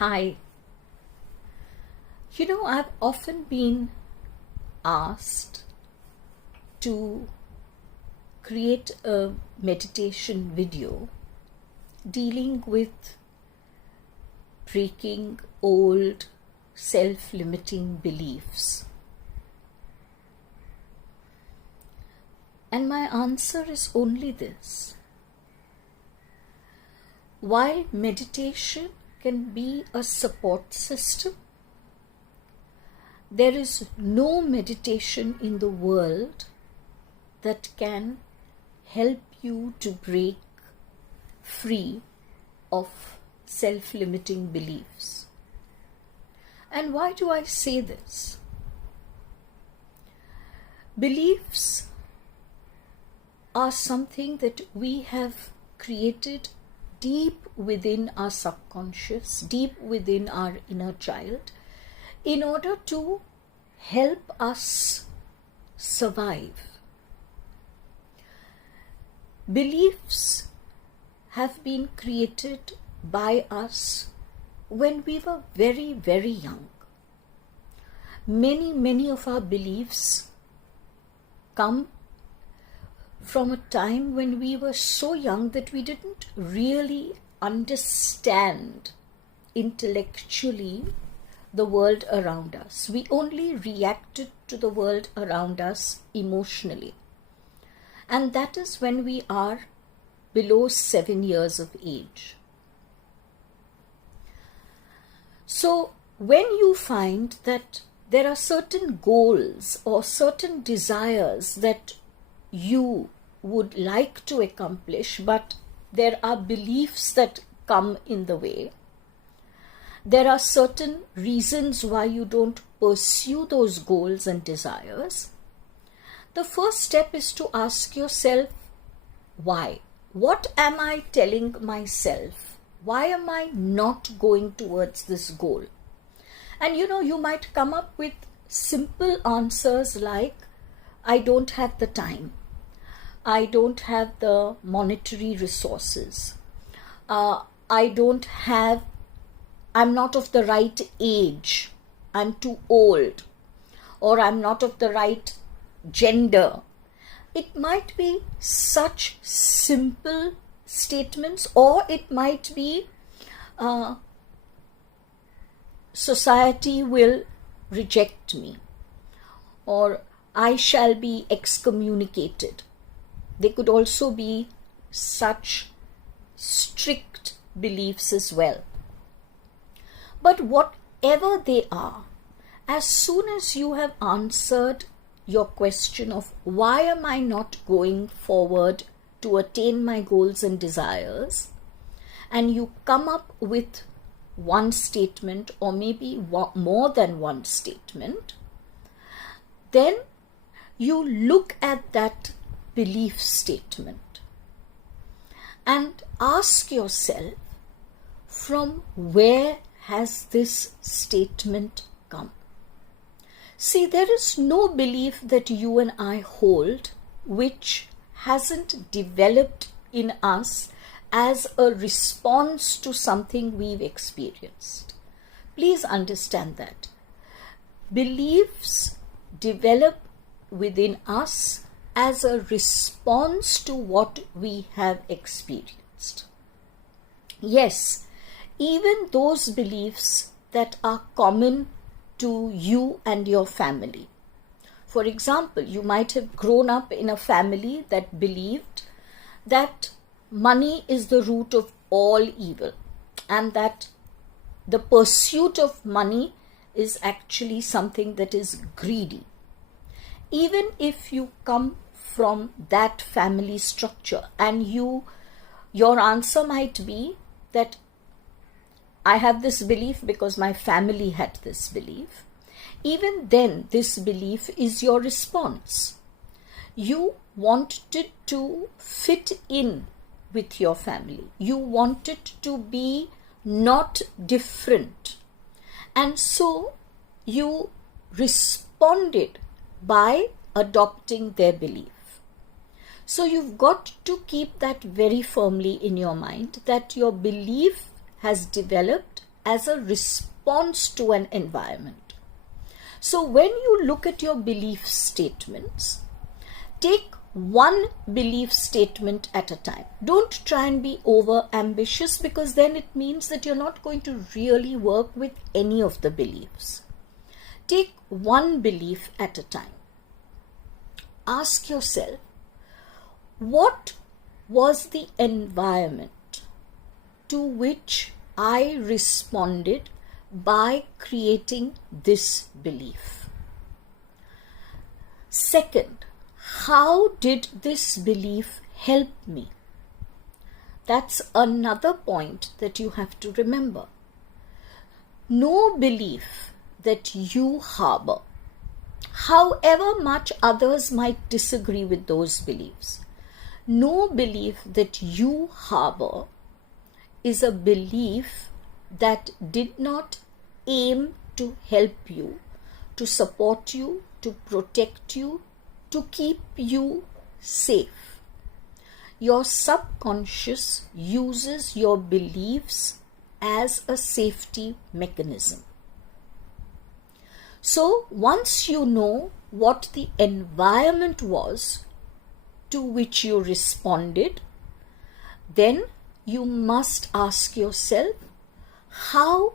Hi. I've often been asked to create a meditation video dealing with breaking old self-limiting beliefs. And my answer is only this. While meditation can be a support system, there is no meditation in the world that can help you to break free of self-limiting beliefs. And why do I say this? Beliefs are something that we have created deep within our subconscious, deep within our inner child, in order to help us survive. Beliefs have been created by us when we were very, very young. Many of our beliefs come from a time when we were so young that we didn't really understand intellectually the world around us. We only reacted to the world around us emotionally. And that is when we are below 7 years of age. So when you find that there are certain goals or certain desires that you would like to accomplish, but there are beliefs that come in the way, there are certain reasons why you don't pursue those goals and desires, the first step is to ask yourself, why? What am I telling myself? Why am I not going towards this goal? And you might come up with simple answers like, I don't have the time. I don't have the monetary resources. I'm not of the right age. I'm too old. Or I'm not of the right gender. It might be such simple statements, or it might be society will reject me, or I shall be excommunicated. They could also be such strict beliefs as well. But whatever they are, as soon as you have answered your question of why am I not going forward to attain my goals and desires, and you come up with one statement or maybe more than one statement, then you look at that belief statement and ask yourself, from where has this statement come? See, there is no belief that you and I hold which hasn't developed in us as a response to something we've experienced. Please understand that. Beliefs develop within us as a response to what we have experienced. Yes, even those beliefs that are common to you and your family. For example, you might have grown up in a family that believed that money is the root of all evil, and that the pursuit of money is actually something that is greedy. Even if you come from that family structure and your answer might be that I have this belief because my family had this belief, even then this belief is your response. You wanted to fit in with your family. You wanted to be not different. And so you responded by adopting their belief. So you've got to keep that very firmly in your mind, that your belief has developed as a response to an environment. So when you look at your belief statements, take one belief statement at a time. Don't try and be over ambitious, because then it means that you're not going to really work with any of the beliefs. Take one belief at a time. Ask yourself, what was the environment to which I responded by creating this belief? Second, how did this belief help me? That's another point that you have to remember. No belief that you harbor, however much others might disagree with those beliefs, no belief that you harbor is a belief that did not aim to help you, to support you, to protect you, to keep you safe. Your subconscious uses your beliefs as a safety mechanism. So once you know what the environment was to which you responded, then you must ask yourself, how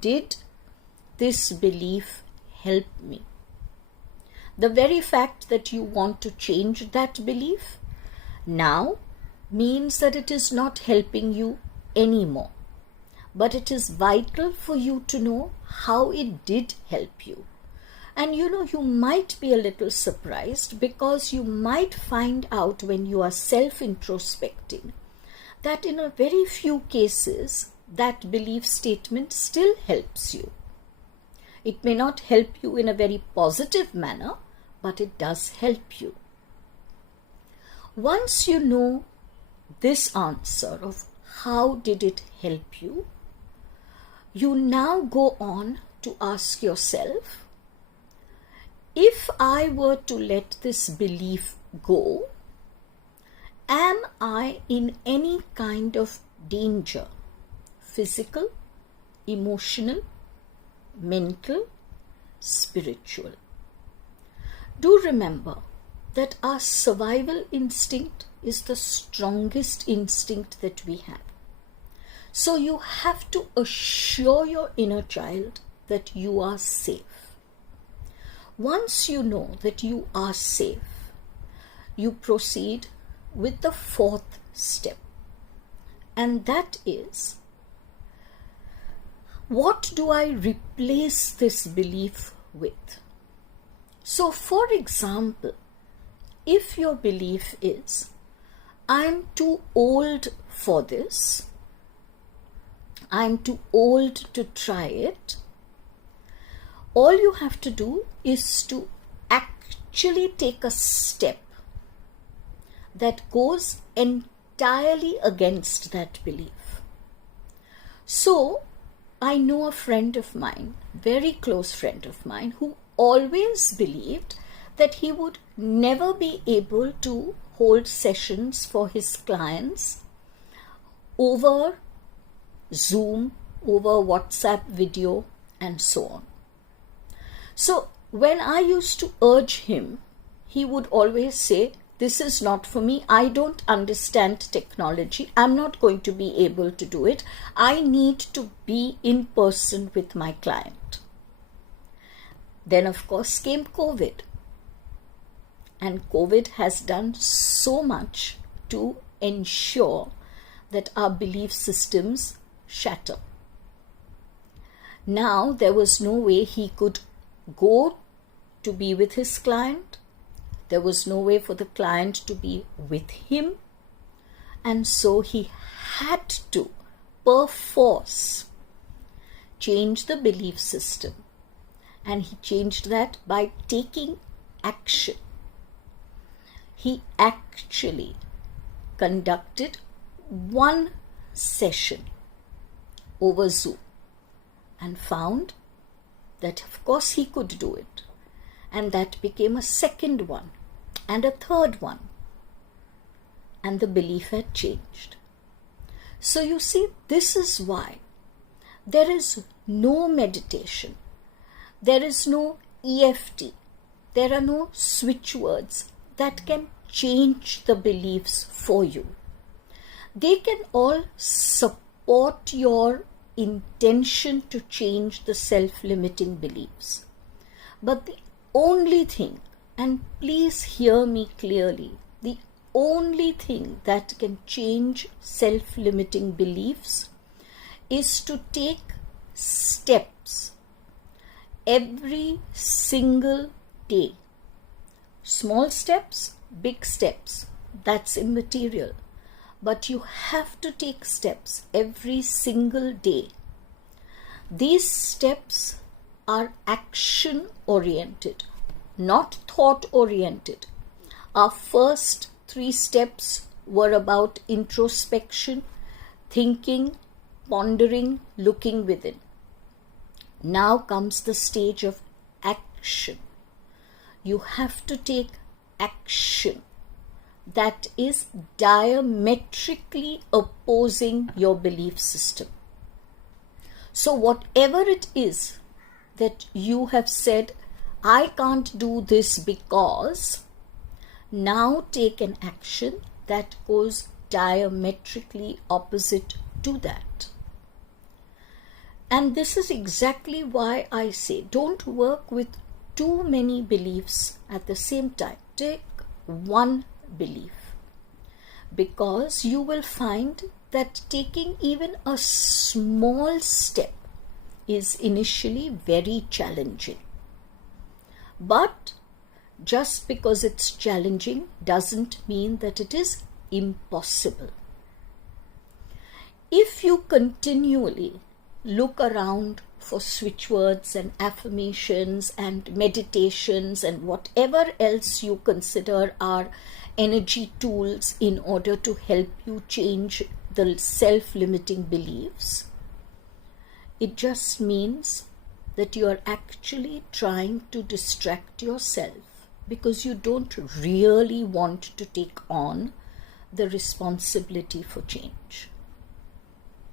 did this belief help me? The very fact that you want to change that belief now means that it is not helping you anymore. But it is vital for you to know how it did help you. And you might be a little surprised, because you might find out when you are self-introspecting that in a very few cases that belief statement still helps you. It may not help you in a very positive manner, but it does help you. Once you know this answer of how did it help you, you now go on to ask yourself, if I were to let this belief go, am I in any kind of danger? Physical, emotional, mental, spiritual. Do remember that our survival instinct is the strongest instinct that we have. So you have to assure your inner child that you are safe. Once you know that you are safe, you proceed with the fourth step. And that is, what do I replace this belief with? So for example, if your belief is, I'm too old for this, I'm too old to try it, all you have to do is to actually take a step that goes entirely against that belief. So, I know a friend of mine, very close friend of mine, who always believed that he would never be able to hold sessions for his clients over Zoom, over WhatsApp video, and so on. So when I used to urge him, he would always say, this is not for me. I don't understand technology. I'm not going to be able to do it. I need to be in person with my client. Then, of course, came COVID. And COVID has done so much to ensure that our belief systems shatter. Now, there was no way he could go to be with his client. There was no way for the client to be with him. And so he had to, perforce, change the belief system. And he changed that by taking action. He actually conducted one session over Zoom and found that of course he could do it. And that became a second one and a third one. And the belief had changed. So you see, this is why there is no meditation, there is no EFT, there are no switch words that can change the beliefs for you. They can all support your intention to change the self-limiting beliefs. But the only thing, and please hear me clearly, the only thing that can change self-limiting beliefs is to take steps every single day. Small steps, big steps, that's immaterial. But you have to take steps every single day. These steps are action oriented, not thought oriented. Our first 3 steps were about introspection, thinking, pondering, looking within. Now comes the stage of action. You have to take action that is diametrically opposing your belief system. So whatever it is that you have said, I can't do this because, now take an action that goes diametrically opposite to that. And this is exactly why I say, don't work with too many beliefs at the same time. Take one belief, because you will find that taking even a small step is initially very challenging. But just because it's challenging doesn't mean that it is impossible. If you continually look around for switch words and affirmations and meditations and whatever else you consider are energy tools in order to help you change the self-limiting beliefs, it just means that you are actually trying to distract yourself because you don't really want to take on the responsibility for change.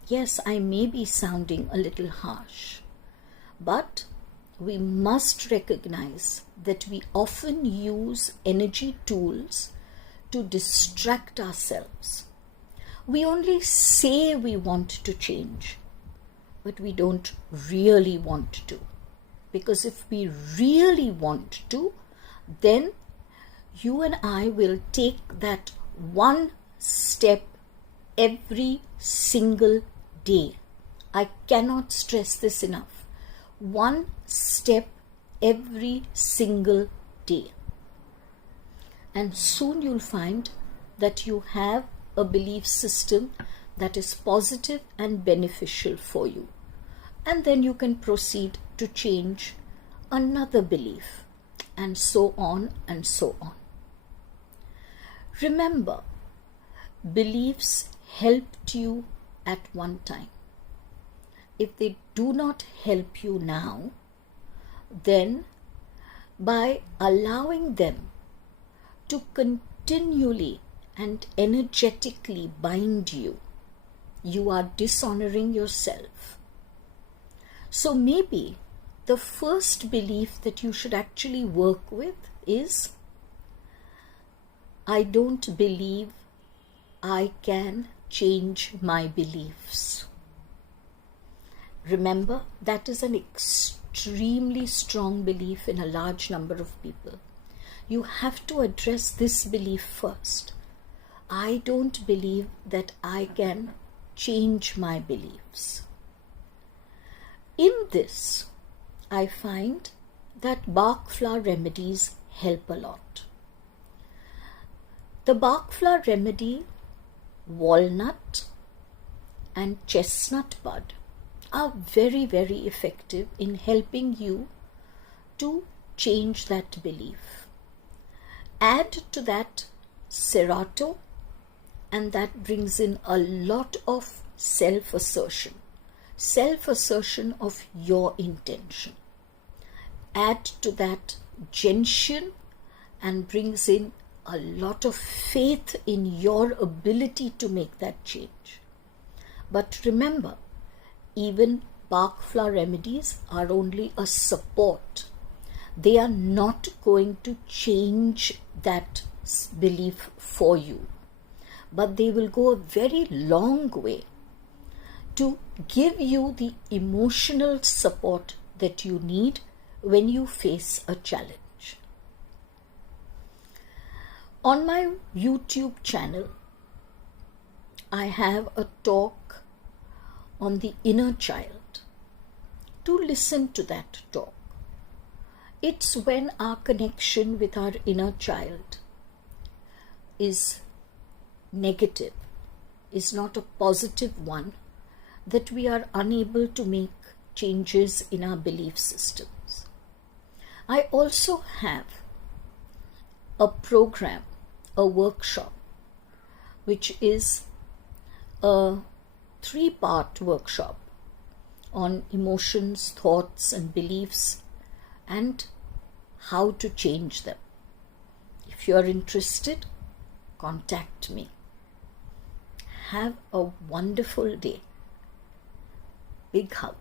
Yes, I may be sounding a little harsh, but we must recognize that we often use energy tools to distract ourselves. We only say we want to change, but we don't really want to. Because if we really want to, then you and I will take that one step every single day. I cannot stress this enough. One step every single day. And soon you'll find that you have a belief system that is positive and beneficial for you. And then you can proceed to change another belief, and so on and so on. Remember, beliefs helped you at one time. If they do not help you now, then by allowing them to continually and energetically bind you, you are dishonoring yourself. So maybe the first belief that you should actually work with is, I don't believe I can change my beliefs. Remember, that is an extremely strong belief in a large number of people. You have to address this belief first. I don't believe that I can change my beliefs. In this, I find that Bach flower remedies help a lot. The Bach flower remedy, walnut and chestnut bud, are very, very effective in helping you to change that belief. Add to that Serato, and that brings in a lot of self-assertion of your intention. Add to that gentian and brings in a lot of faith in your ability to make that change. But remember, even Bach flower remedies are only a support. They are not going to change that belief for you, but they will go a very long way to give you the emotional support that you need when you face a challenge. On my YouTube channel, I have a talk on the inner child. Do listen to that talk. It's when our connection with our inner child is negative, is not a positive one, that we are unable to make changes in our belief systems. I also have a program, a workshop, which is a 3-part workshop on emotions, thoughts, and beliefs, and how to change them. If you are interested, contact me. Have a wonderful day. Big hug.